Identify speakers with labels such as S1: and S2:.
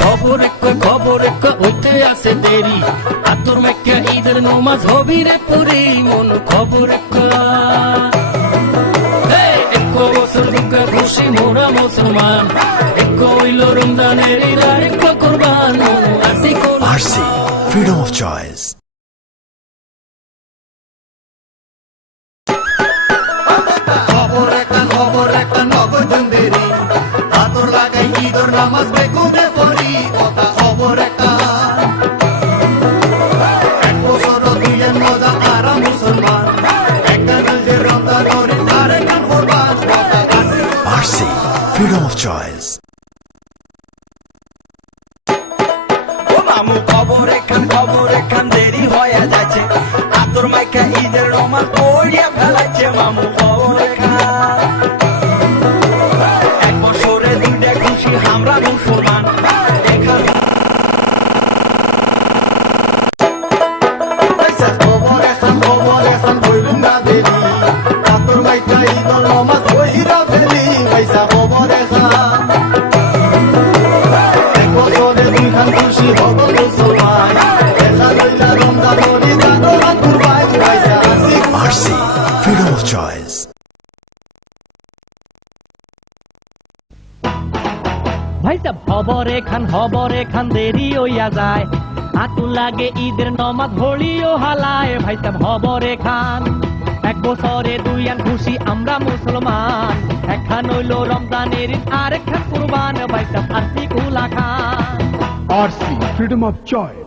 S1: খবর এক খবর এক হইতে আছে দেরি। আতর মেক্কা ঈদের নমাজ হবি রে পুরি মন খবর এক। এক বছর দুঃখ খুশি মোরা মুসলমান। এক হইল রমজানের এক কোরবান। আসি কোন
S2: RC, freedom of
S3: খবর একটা খবর একটা নগদ দেরি। আতর লাগাই ঈদর নামাজ বেগুনে
S2: freedom of choice.
S4: মামু খবর এখান খবর এখান দেরি হয়ে যাচ্ছে। আতর মাইকা ঈদের রমাল পড়িয়া ফেলাচ্ছে মামু খবর এখান। এক বছরে দুইটা খুশি আমরা মুসলমান।
S5: ভাই হবর এখান হবর এখান, দেরি হইয়া যায়। আতু লাগে ঈদের নমাজ, হলিও হালায় ভাইটা হবর এখান। এক বছরে দুই আন খুশি, আমরা মুসলমান। একখান হইল রমজানের আর একখান কুরবান ভাই আরসি উলা খান
S6: আরসি ফ্রিডম অফ choice.